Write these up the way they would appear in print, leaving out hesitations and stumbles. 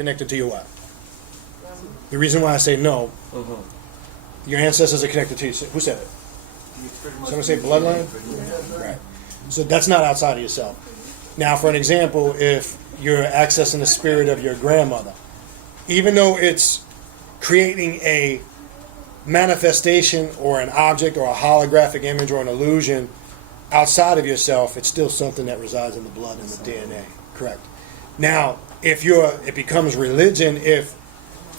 connected to your what? The reason why I say no, your ancestors are connected to you. Who said it? Someone say bloodline? Right. So that's not outside of yourself. Now, for an example, if you're accessing the spirit of your grandmother, even though it's creating a manifestation or an object or a holographic image or an illusion outside of yourself, it's still something that resides in the blood and the DNA. Correct. Now, if it becomes religion, if,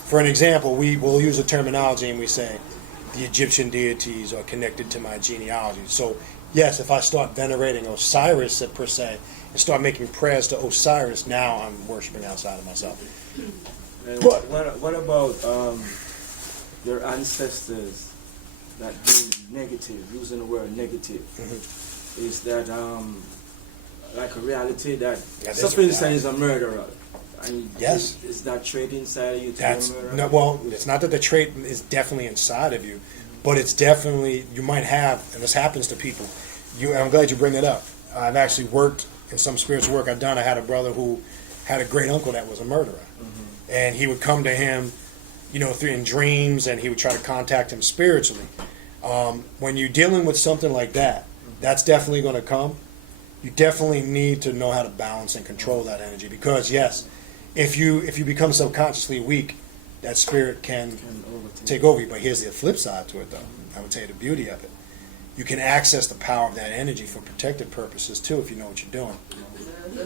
for an example, we will use a terminology and we say the Egyptian deities are connected to my genealogy. So, yes, if I start venerating Osiris per se and start making prayers to Osiris, now I'm worshiping outside of myself. And what about your ancestors that do negative, using the word negative? Is that like a reality that, so for instance, is a murderer? And yes. Is that trait inside of you to be a murderer? No, well, it's not that the trait is definitely inside of you, but it's definitely, you might have, and this happens to people. I'm glad you bring that up. I've actually worked in some spiritual work I've done. I had a brother who had a great uncle that was a murderer. And he would come to him, in dreams, and he would try to contact him spiritually. When you're dealing with something like that, that's definitely going to come. You definitely need to know how to balance and control that energy, because yes, if you become subconsciously weak, that spirit can take over you. But here's the flip side to it, though. I would tell you the beauty of it. You can access the power of that energy for protective purposes too, if you know what you're doing.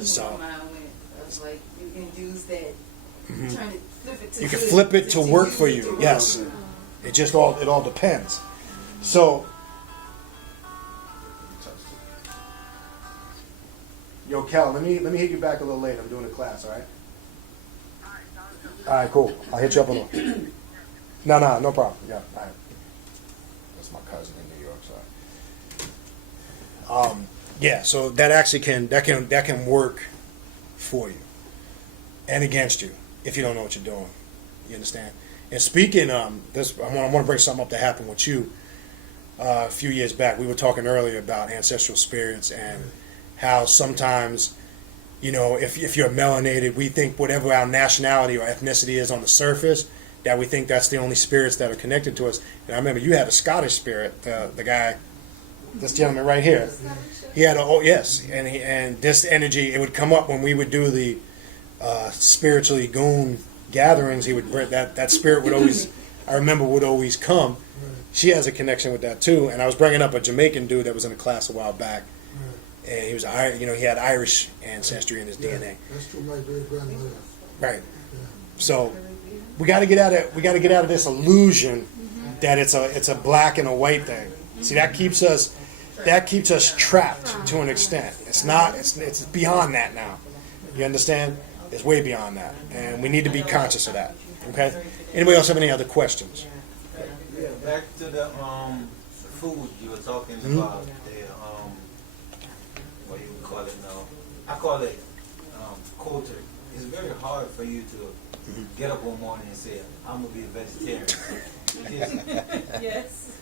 So, like you can use that. Turn it, flip it to you can good, flip it to work for you. Yes, it all depends. So, yo, Cal, let me hit you back a little later. I'm doing a class. All right. All right, cool. I'll hit you up a little. No problem. Yeah, all right. That's my cousin in New York, so. Yeah, so that actually can work for you and against you if you don't know what you're doing. You understand? And speaking this, I want to bring something up that happened with you a few years back. We were talking earlier about ancestral spirits and how sometimes, if you're melanated, we think whatever our nationality or ethnicity is on the surface, that we think that's the only spirits that are connected to us. And I remember you had a Scottish spirit, the guy, this gentleman right here. He had and this energy, it would come up when we would do the spiritually goon gatherings. He would bring that spirit would always, I remember, would always come. She has a connection with that too. And I was bringing up a Jamaican dude that was in a class a while back. And he was, he had Irish ancestry in his DNA. That's true. My great grandmother. Right. So we got to get out of this illusion that it's a black and a white thing. See, that keeps us trapped to an extent. It's beyond that now. You understand? It's way beyond that, and we need to be conscious of that. Okay. Anybody else have any other questions? Yeah. Back to the food you were talking about. What you would call it now? I call it culture. It's very hard for you to get up one morning and say, I'm going to be a vegetarian. Yes.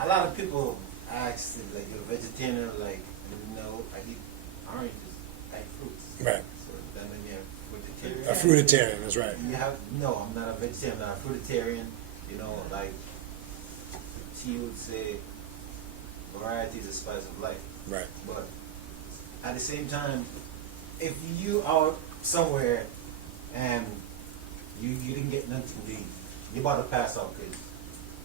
A lot of people ask, like, you're a vegetarian, like, no, I eat oranges, I eat fruits. Right. So then you're A fruitarian, that's right. No, I'm not a vegetarian, I'm not a fruitarian. Like, she would say, variety is the spice of life. Right. But at the same time, if you are somewhere and you didn't get nothing to eat, you're about to pass out because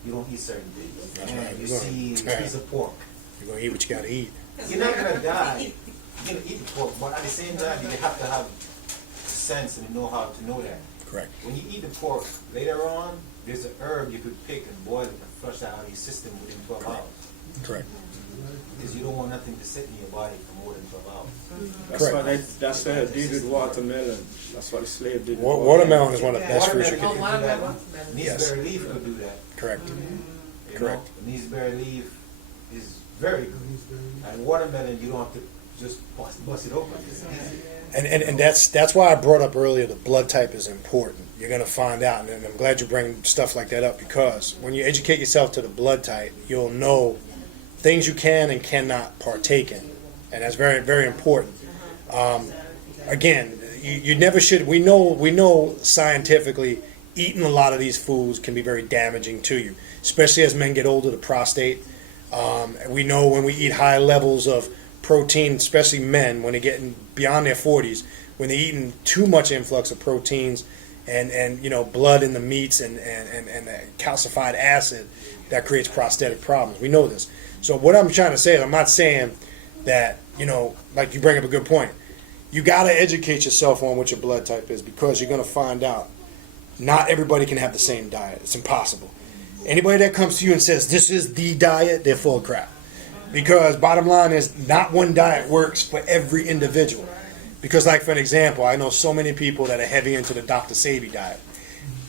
you don't eat certain things. That's and right. you see a piece of pork. You're going to eat what you got to eat. You're not going to die. You're going to eat the pork, but at the same time, you have to have sense and know how to know that. Correct. When you eat the pork, later on, there's an herb you could pick and boil it and flush out of your system within 12 hours. Correct. Because you don't want nothing to sit in your body for more than 12 hours. That's what they did with watermelon. That's what the slave did. Watermelon is one of the best fruits you can eat. Watermelon. Neeseberry leaf could do that. Correct. Correct. Neeseberry leaf is very good. And watermelon, you don't have to just bust it open. And that's why I brought up earlier the blood type is important. You're going to find out, and I'm glad you bring stuff like that up, because when you educate yourself to the blood type, you'll know things you can and cannot partake in, and that's very, very important. Again, you never should. We know scientifically eating a lot of these foods can be very damaging to you, especially as men get older. The prostate. We know when we eat high levels of protein, especially men when they're getting beyond their 40s, when they're eating too much influx of proteins and blood in the meats and calcified acid, that creates prostatic problems. We know this. So what I'm trying to say is, I'm not saying that, like you bring up a good point. You got to educate yourself on what your blood type is, because you're going to find out not everybody can have the same diet. It's impossible. Anybody that comes to you and says this is the diet, they're full of crap. Because bottom line is, not one diet works for every individual. Because, like, for an example, I know so many people that are heavy into the Dr. Sebi diet.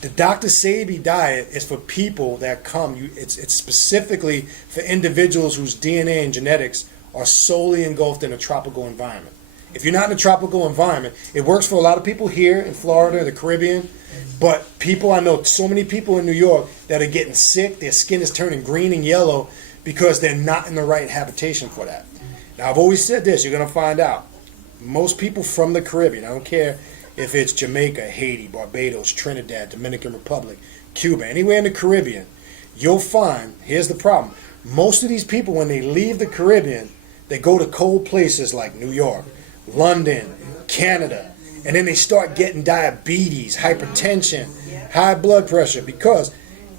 The Dr. Sebi diet is for people that come. It's specifically for individuals whose DNA and genetics are solely engulfed in a tropical environment. If you're not in a tropical environment, it works for a lot of people here in Florida, the Caribbean. But I know so many people in New York that are getting sick. Their skin is turning green and yellow because they're not in the right habitation for that. Now, I've always said this. You're going to find out. Most people from the Caribbean, I don't care if it's Jamaica, Haiti, Barbados, Trinidad, Dominican Republic, Cuba, anywhere in the Caribbean, you'll find, here's the problem. Most of these people, when they leave the Caribbean, they go to cold places like New York, London, Canada, and then they start getting diabetes, hypertension, high blood pressure, because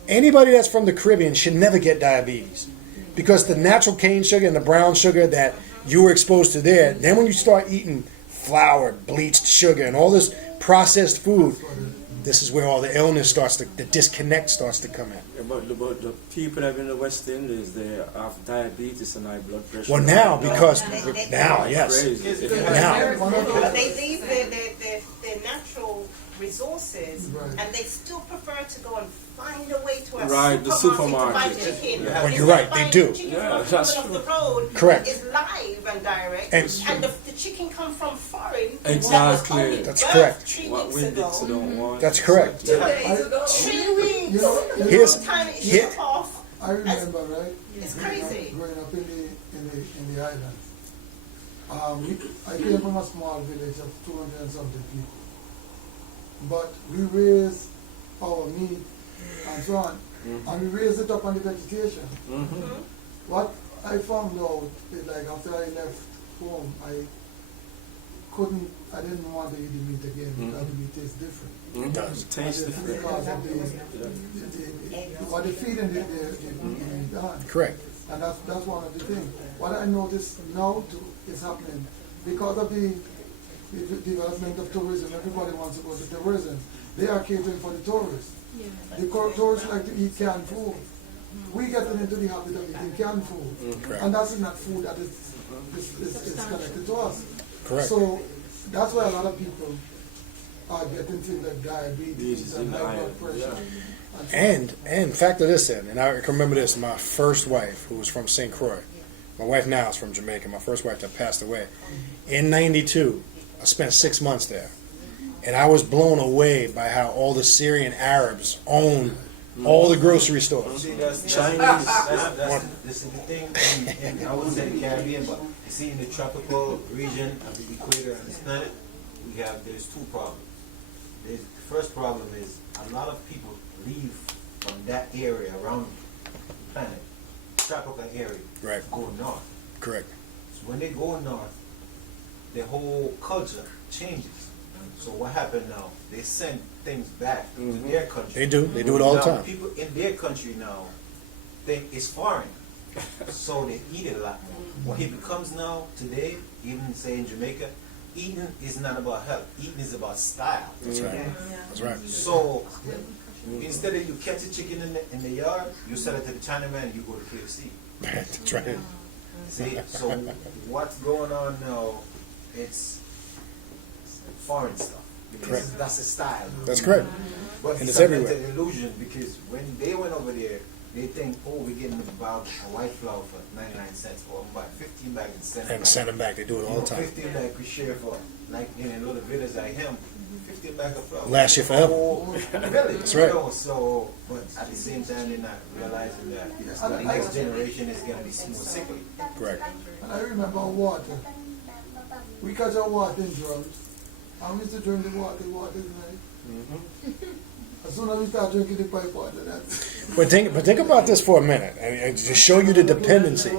anybody that's from the Caribbean should never get diabetes. Because the natural cane sugar and the brown sugar that you were exposed to there, then when you start eating flour, bleached sugar, and all this processed food, this is where all the illness the disconnect starts to come in. But the people that are in the West Indies, they have diabetes and high blood pressure. Well, now, because, yes. Crazy. Now. They leave their natural resources, and they still prefer to go and find a way to a supermarket to buy chicken. Yeah. Well, you're right, they do. Yeah, that's off the road. Correct. Is live and direct, And the chicken come from foreign. Exactly. That's correct. 3 What weeks we ago. don't want. That's correct. 2 days ago. 3 weeks. You know, Here's- By the time it here- ship off, I remember, right? it's crazy. Growing up in the islands. I came from a small village of 200 and something people. But we raised our meat and so on. And we raised it up on the vegetation. What I found out is, like, after I left home, I didn't want to eat the meat again because the meat tastes different. It does. Taste different. Because of what they feed in the meat on. Correct. And that's one of the things. What I notice now too is happening because of the development of tourism. Everybody wants to go to tourism. They are catering for the tourists. The tourists like to eat canned food. We get into the habit of eating canned food, Correct. and that's not food that is connected to us. Correct. So that's why a lot of people are getting things like diabetes and high blood pressure. And factor this in, and I can remember this, my first wife, who was from St. Croix, my wife now is from Jamaica, my first wife that passed away, in '92, I spent 6 months there. And I was blown away by how all the Syrian Arabs own all the grocery stores. See, that's Chinese. this is the thing, and I wouldn't say the Caribbean, but you see in the tropical region of the equator on this planet, there's two problems. The first problem is a lot of people leave from that area around the planet, tropical area, Right. go north. Correct. So when they go north, the whole culture changes. So what happened now? They send things back to their country. They do. They do it all the Now, time. people in their country now think it's foreign, so they eat it a lot more. What it becomes now today, even say in Jamaica, eating is not about health. Eating is about style. That's right. That's right. So instead of you catch a chicken in the yard, you sell it to the Chinaman and you go to KFC. That's right. See, so what's going on now? It's foreign stuff. Because Correct. that's the style. That's correct. But And it's it's everywhere. an illusion because when they went over there, they think, oh, we're getting about a white flour for 99 cents, or I'm buying 15 bags and send And send them back. They do it all the time. 15 bags we share for, like in a little village like him, 15 bags of flour. Last year forever. Oh, really? That's right. You know, so, but at the same time, they're not realizing that the next generation is going to be more sickly. Correct. And I remember water. We catch our water in drums, I used to drink the water is nice. Mm-hmm. As soon as we start drinking the pipe water, that's... But think about this for a minute, and to show you the dependency.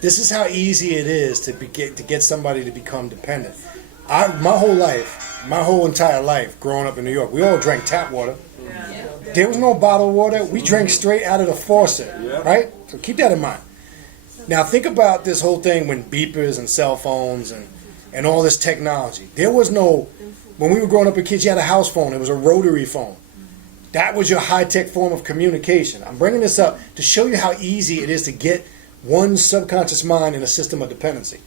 This is how easy it is to get somebody to become dependent. My whole entire life, growing up in New York, we all drank tap water. Yeah. There was no bottled water. We drank straight out of the faucet, right? So keep that in mind. Now think about this whole thing when beepers and cell phones and all this technology. There was no, when we were growing up as kids, you had a house phone. It was a rotary phone. That was your high-tech form of communication. I'm bringing this up to show you how easy it is to get one's subconscious mind in a system of dependency.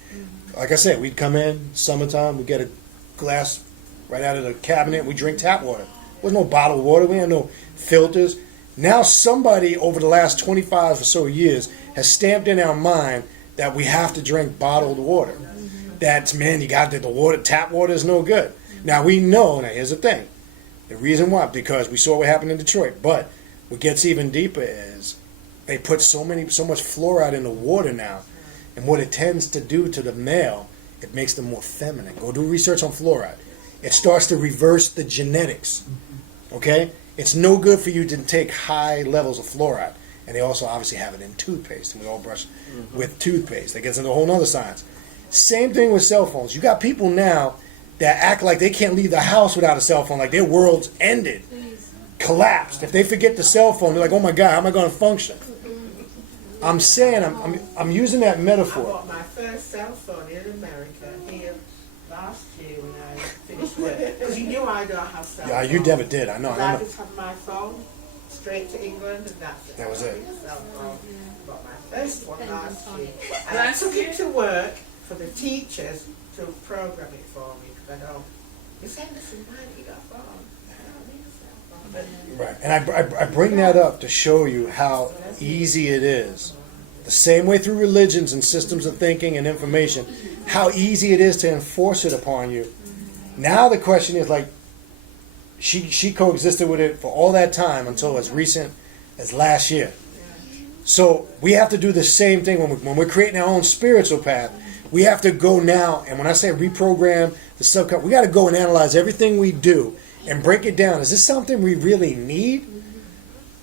Like I said, we'd come in, summertime, we'd get a glass right out of the cabinet, we drink tap water. There was no bottled water, we had no filters. Now somebody over the last 25 or so years has stamped in our mind that we have to drink bottled water. That's, man, you got the water, tap water is no good. Now we know, now here's the thing. The reason why, because we saw what happened in Detroit. But what gets even deeper is they put so much fluoride in the water now, and what it tends to do to the male, it makes them more feminine. Go do research on fluoride. It starts to reverse the genetics. Okay? It's no good for you to take high levels of fluoride. And they also obviously have it in toothpaste, and we all brush with toothpaste. That gets into a whole other science. Same thing with cell phones. You got people now that act like they can't leave the house without a cell phone, like their world's ended, collapsed. If they forget the cell phone, they're like, oh my God, how am I going to function? I'm saying, I'm using that I metaphor. bought my first cell phone in America here last year when I finished work. Because you knew I don't have cell Yeah, phone. you never did. I know. I just had my phone straight to England and that's it. That was it. Cell phone. Bought my first one last year. And I took it to work for the teachers to program it for me. Because I don't, you say, listen, why do you got a phone? I don't need a cell phone. But Right. And I bring that up to show you how easy it is. The same way through religions and systems of thinking and information, how easy it is to enforce it upon you. Now the question is, like, she coexisted with it for all that time until as recent as last year. So we have to do the same thing when we're creating our own spiritual path. We have to go now, and when I say reprogram the subconscious, we got to go and analyze everything we do and break it down. Is this something we really need,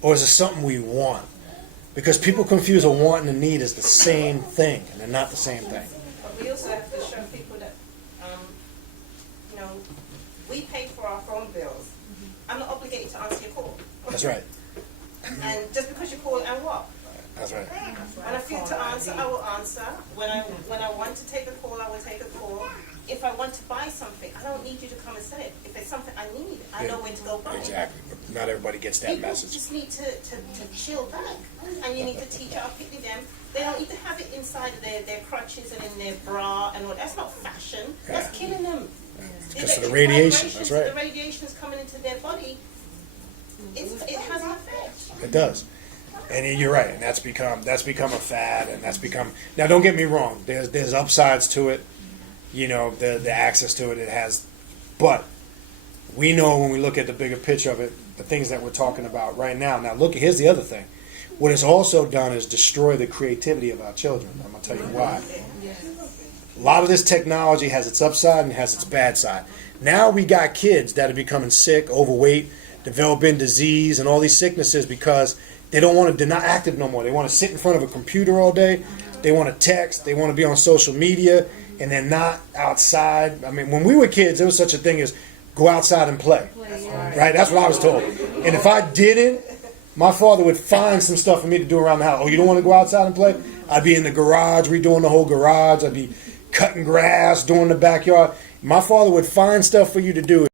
or is it something we want? Because people confuse a want and a need as the same thing, and they're not the same thing. But we also have to show people that, you know, we pay for our phone bills. I'm not obligated to answer your call. That's right. And just because you call, and what? That's right. When I feel to answer, I will answer. When I want to take a call, I will take a call. If I want to buy something, I don't need you to come and say it. If it's something I need, I know where to go buy it. Exactly. But not everybody gets that People message. just need to chill back. And you need to teach our people them. They don't need to have it inside of their crutches and in their bra and all. That's not fashion. That's killing them. Because of the radiation. That's right. The radiation is coming into their body. It has an effect. It does. And you're right, and that's become a fad, and that's become, now don't get me wrong, there's upsides to it, you know, the access to it has, but we know when we look at the bigger picture of it, the things that we're talking about right now. Now look, here's the other thing. What it's also done is destroy the creativity of our children. I'm going to tell you why. A lot of this technology has its upside and has its bad side. Now we got kids that are becoming sick, overweight, developing disease and all these sicknesses because they're not active no more. They want to sit in front of a computer all day. They want to text. They want to be on social media, and they're not outside. I mean, when we were kids, there was such a thing as go outside and play. Right? That's what I was told. And if I didn't, my father would find some stuff for me to do around the house. Oh, you don't want to go outside and play? I'd be in the garage, redoing the whole garage. I'd be cutting grass, doing the backyard. My father would find stuff for you to do.